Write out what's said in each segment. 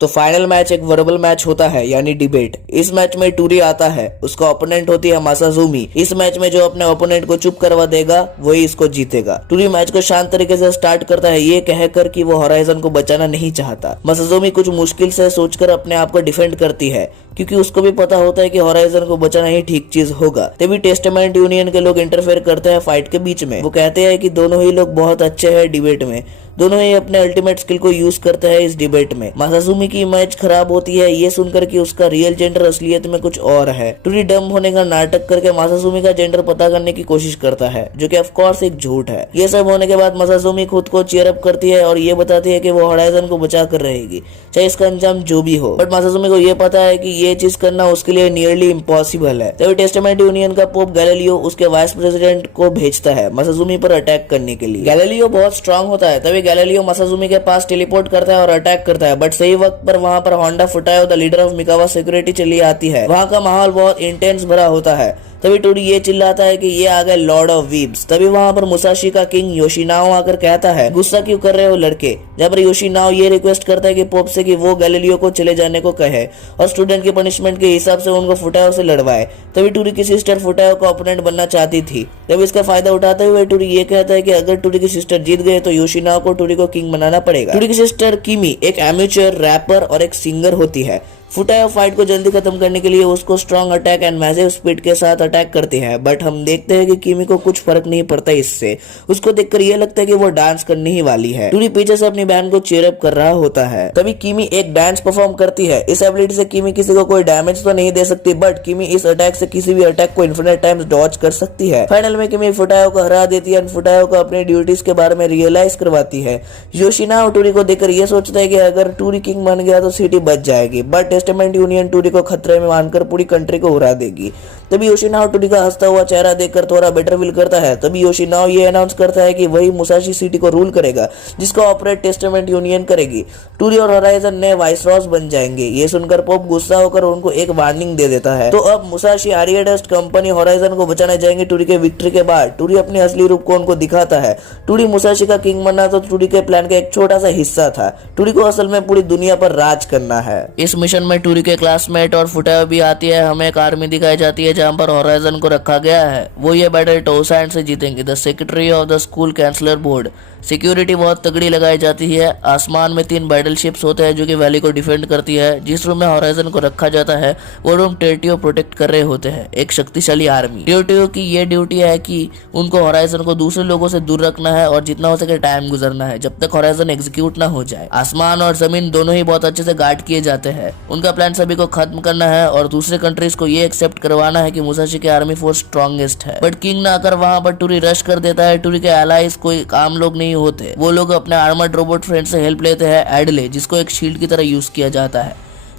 तो final match एक verbal match होता है यानी डिबेट। इस मैच में टूरी आता है, उसका ओपोनेंट होती है मासाजुमी। इस मैच में जो अपने ओपोनेंट को चुप करवा देगा वही इसको जीतेगा। टूरी मैच को शांत तरीके से स्टार्ट करता है ये कहकर कि वो होराइजन को बचाना नहीं चाहता। मासाजुमी कुछ मुश्किल से सोचकर अपने आप को डिफेंड करती है क्योंकि उसको भी पता होता है कि होराइजन को बचाना ही ठीक चीज होगा। तभी टेस्टामेंट यूनियन के लोग इंटरफेयर करते हैं फाइट के बीच में। वो कहते हैं कि दोनों ही लोग बहुत अच्छे हैं डिबेट में, दोनों ही अपने अल्टीमेट स्किल को यूज करते हैं इस डिबेट में। मासाजुमी की इमेज खराब होती है ये सुनकर कि उसका रियल जेंडर असलियत में कुछ और है। टूरी डम होने का नाटक करके मासाजुमी का जेंडर पता करने की कोशिश करता है जो कि ऑफ कोर्स एक झूठ है। ये सब होने के बाद मासाजुमी खुद को चीयर अप करती है और ये बताती है कि वो होराइजन को बचा कर रहेगी चाहे इसका अंजाम जो भी हो। बट मासाजुमी को ये पता है कि ये चीज करना उसके लिए नियरली इम्पॉसिबल है। तभी टेस्टामेंट यूनियन का पोप गैलीलियो उसके वाइस प्रेसिडेंट को भेजता है मासाजुमी पर अटैक करने के लिए। गैलीलियो बहुत स्ट्रांग होता है, तभी गैलीलियो मासाजुमी के पास टेलीपोर्ट करता है और अटैक करता है। बट सही वक्त पर वहां पर Honda Futayo the leader of Mikawa security चली आती है। वहां का माहौल बहुत इंटेंस भरा होता है। तभी टूरी ये चिल्लाता है कि ये आ गए लॉर्ड ऑफ वीब्स। तभी वहां पर मुसाशी का किंग योशिनाओ आकर कहता है गुस्सा क्यों कर रहे हो लड़के। जब योशिनाओ ये रिक्वेस्ट करता है कि पोप से कि वो गैलीलियो को चले जाने को कहे और स्टूडेंट की पनिशमेंट के हिसाब से उनको फुटायो से लड़वाए। तभी टूरी की सिस्टर फुटायो का ओपोनेंट बनना चाहती थी। तभी इसका फायदा उठाते हुए टूरी ये कहता है कि अगर टूरी की सिस्टर जीत गए तो योशिनाओ को टूरी को किंग बनाना पड़ेगा। टूरी की सिस्टर किमी एक एमेच्योर रैपर और एक सिंगर होती है। फुटायो फाइट को जल्दी खत्म करने के लिए उसको strong attack and massive speed के साथ अटैक करती है। बट हम देखते हैं कि किमी को कुछ फर्क नहीं पड़ता इससे। उसको देखकर ये लगता है कि वो डांस करने ही वाली है। टूरी पीछे से अपनी बहन को चीयर अप कर रहा होता है। तभी किमी एक डांस परफॉर्म करती है। इस एबिलिटी से किमी किसी को कोई डैमेज तो नहीं दे सकती बट किमी इस अटैक से किसी भी अटैक को इन्फिनिट टाइम्स डॉज कर सकती है। फाइनल में किमी फुटायो को हरा देती है और फुटायो को अपनी ड्यूटीज के बारे में रियलाइज करवाती है। योशिनाओ टूरी को देखकर ये सोचता है कि अगर टूरी किंग बन गया तो सिटी बच जाएगी। बट टेस्टामेंट यूनियन टूरी को खतरे में मानकर पूरी कंट्री को उड़ा देगी। तभी योशिनाओ टूरी का हंसता हुआ चेहरा देखकर थोड़ा बेटर फील करता है। तभी योशिनाओ ये अनाउंस करता है कि वही मुसाशी सिटी को रूल करेगा जिसको ऑपरेट टेस्टामेंट यूनियन करेगी। टूरी और होराइजन नए वाइसरॉस बन जाएंगे। ये सुनकर पोप गुस्सा होकर उनको एक वार्निंग दे देता है। तो अब मुसाशी आरिया डस्ट कंपनी होराइजन को बचाने जाएंगे। टूरी के विक्ट्री के बाद टूरी अपने असली रूप को उनको दिखाता है। टूरी मुसाशी का किंग बनना तो टूरी के प्लान का एक छोटा सा हिस्सा था। टूरी को असल में पूरी दुनिया पर राज करना है। इस मिशन में टूरी के क्लासमेट और फुटायो भी आती है। हमें एक आर्मी दिखाई जाती है जहां पर होराइजन को रखा गया है। वो ये बैटल टोसैंड से जीतेंगे। The secretary of the school chancellor board security बहुत तगड़ी लगाई जाती है। आसमान में 3 बैटल शिप्स होते हैं जो कि वैली को डिफेंड करती है। जिस रूम में होराइजन को रखा जाता है वो रूम टेटियो प्रोटेक्ट कर रहे होते हैं, एक शक्तिशाली आर्मी। टेटियो की ये ड्यूटी है कि उनको होराइजन को दूसरे लोगों से दूर रखना है और जितना हो सके टाइम गुजरना है जब तक होराइजन एग्जीक्यूट ना हो जाए। आसमान और जमीन दोनों ही बहुत अच्छे से गार्ड किए जाते हैं। उनका प्लान सभी को खत्म करना है और दूसरे कंट्रीज को ये एक्सेप्ट करवाना है कि मुसाशी की आर्मी फोर्स स्ट्रॉन्गेस्ट है। बट किंग ना आकर वहां पर टूरी रश कर देता है। टूरी के एलाइज कोई आम लोग नहीं होते। वो लोग अपने आर्मर्ड रोबोट फ्रेंड से हेल्प लेते हैं एडले, जिसको एक शील्ड की तरह यूज किया जाता है।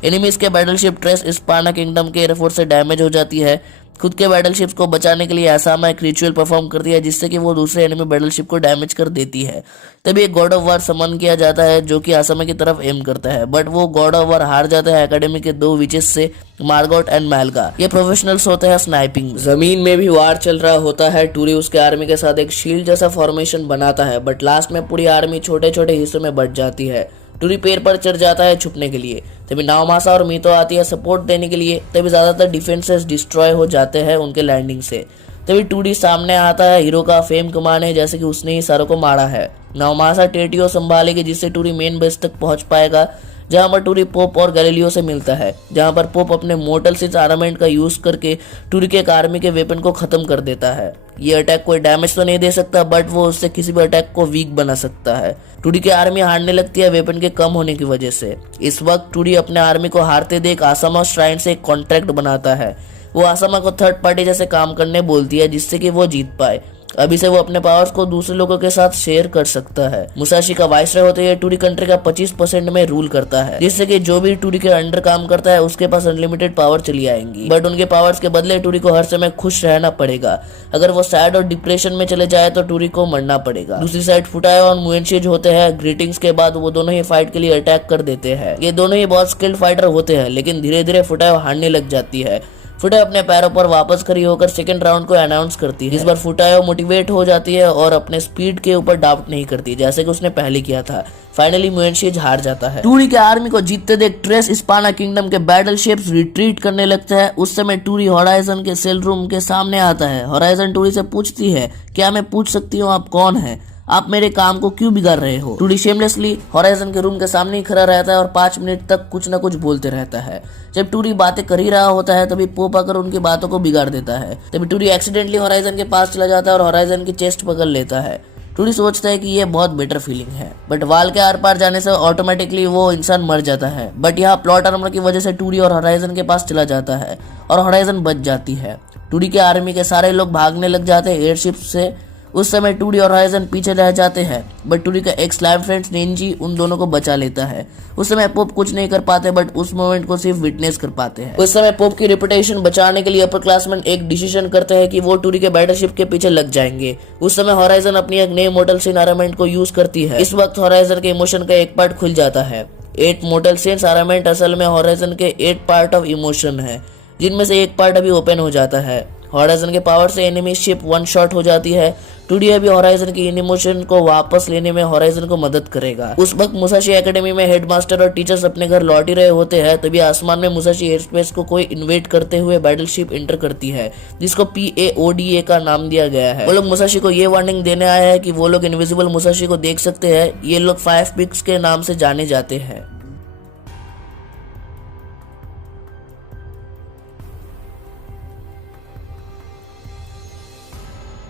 एनिमीज के बैटलशिप ट्रेस इस्पाना किंगडम के एयरफोर्स से डैमेज हो जाती है। खुद के बैटलशिप्स को बचाने के लिए असामा एक रिचुअल परफॉर्म करती है जिससे कि वो दूसरे एनिमी बैटलशिप को डैमेज कर देती है। तभी एक गॉड ऑफ वार समन किया जाता है जो कि असामा की तरफ एम करता है बट वो गॉड ऑफ वार हार जाता है एकेडमी के 2 विचेस से, मार्गोट एंड मैलगा। ये प्रोफेशनल्स होते हैं स्नाइपिंग। जमीन में भी वार चल रहा होता है। टूरी उसके आर्मी के साथ एक शील्ड जैसा फॉर्मेशन बनाता है बट लास्ट में पूरी आर्मी छोटे छोटे हिस्सों में बट जाती है। टूरी पेड़ पर चढ़ जाता है छुपने के लिए। तभी नाओमासा और मीतो आती है सपोर्ट देने के लिए। तभी ज्यादातर डिफेंसेस डिस्ट्रॉय हो जाते हैं उनके लैंडिंग से। तभी टूरी सामने आता है। हीरो का फेम कमाने जैसे कि उसने ही सारों को मारा है। नाओमासा टेटियो संभालेगी जिससे टूरी मेन बेस तक पहुंच पाएगा जहां पर टूरी पोप और गैलीलियो से मिलता है। जहां पर पोप अपने मोर्टल सिंस आर्मामेंट का यूज करके टूरी के एक आर्मी के वेपन को खत्म कर देता है। ये अटैक कोई डैमेज तो नहीं दे सकता बट वो उससे किसी भी अटैक को वीक बना सकता है। टूरी की आर्मी हारने लगती है वेपन के कम होने की वजह से। इस वक्त टूरी अपने आर्मी को हारते देख आसामा श्राइन से एक कॉन्ट्रैक्ट बनाता है। वो आसामा को थर्ड पार्टी जैसे काम करने बोलती है जिससे कि वो जीत पाए। अभी से वो अपने पावर्स को दूसरे लोगों के साथ शेयर कर सकता है। मुसाशी का वाइसरॉय होते हुए टूरी कंट्री का 25% में रूल करता है जिससे कि जो भी टूरी के अंडर काम करता है उसके पास अनलिमिटेड पावर चली आएंगी। बट उनके पावर्स के बदले टूरी को हर समय खुश रहना पड़ेगा। अगर वो सैड और डिप्रेशन में चले जाए तो टूरी को मरना पड़ेगा। दूसरी साइड फुटायो और मुएनशी होते हैं। ग्रीटिंग्स के बाद वो दोनों ही फाइट के लिए अटैक कर देते हैं। ये दोनों ही बहुत स्किल्ड फाइटर होते हैं लेकिन धीरे धीरे फुटायो हारने लग जाती है। फुटायो अपने पैरों पर वापस खड़ी होकर सेकंड राउंड को अनाउंस करती है। इस बार फुटायो मोटिवेट हो जाती है और अपने स्पीड के ऊपर डाउट नहीं करती जैसे कि उसने पहले किया था। फाइनली मुएनशिज हार जाता है। टूरी के आर्मी को जीतते देख ट्रेस इस्पाना किंगडम के बैटल शिप्स रिट्रीट करने लगता है। उस समय टूरी होराइजन के सेल रूम के सामने आता है। होराइजन टूरी से पूछती है, क्या मैं पूछ सकती हूँ आप कौन है? आप मेरे काम को क्यों बिगाड़ रहे हो? टूरी शेमलेसली होराइजन के रूम के सामने ही खड़ा रहता है और 5 मिनट तक कुछ न कुछ बोलते रहता है। जब टूरी बातें कर ही रहा होता है तभी पोप आकर उनकी बातों को बिगाड़ देता है। तभी टूरी एक्सीडेंटली होराइजन के पास चला जाता है और होराइजन की चेस्ट पकड़ लेता है। टूरी सोचता है कि ये बहुत बेटर फीलिंग है, बट वाल के आर पार जाने से ऑटोमेटिकली वो इंसान मर जाता है। बट यहाँ प्लॉट आर्मर की वजह से टूरी और होराइजन के पास चला जाता है और होराइजन बच जाती है। टूरी के आर्मी के सारे लोग भागने लग जाते हैं एयरशिप से। उस समय टूरी और होराइजन पीछे रह जाते हैं, बट टूरी का एक स्लैम फ्रेंड नेंजी उन दोनों को बचा लेता है। उस समय पोप कुछ नहीं कर पाते, बट उस मोमेंट को सिर्फ विटनेस कर पाते हैं। उस समय पोप की रेपुटेशन बचाने के लिए अपर क्लासमैन एक डिसीजन करते हैं कि वो टूरी के बैटलशिप के पीछे लग जाएंगे। उस समय होराइजन अपनी एक नई मोटल सीन आर्मामेंट को यूज करती है। इस वक्त होराइजन के इमोशन का एक पार्ट खुल जाता है। 8 मोटल सीन्स आर्मामेंट असल में होराइजन के 8 पार्ट ऑफ इमोशन है, जिनमें से एक पार्ट अभी ओपन हो जाता है। होराइजन के पावर से एनिमी शिप 1 शॉट हो जाती है। टूडी अभी होराइजन की इमोशन को वापस लेने में होराइजन को मदद करेगा। उस वक्त मुसाशी एकेडमी में हेडमास्टर और टीचर्स अपने घर लौट ही रहे होते हैं। तभी आसमान में मुसाशी एयरस्पेस को कोई इन्वेट करते हुए बैटलशिप एंटर करती है, जिसको PAODA का नाम दिया गया है। वो लोग मुसाशी को ये वार्निंग देने आए हैं कि वो लोग इनविजिबल मुसाशी को देख सकते हैं। ये लोग 5 पिक्स के नाम से जाने जाते हैं।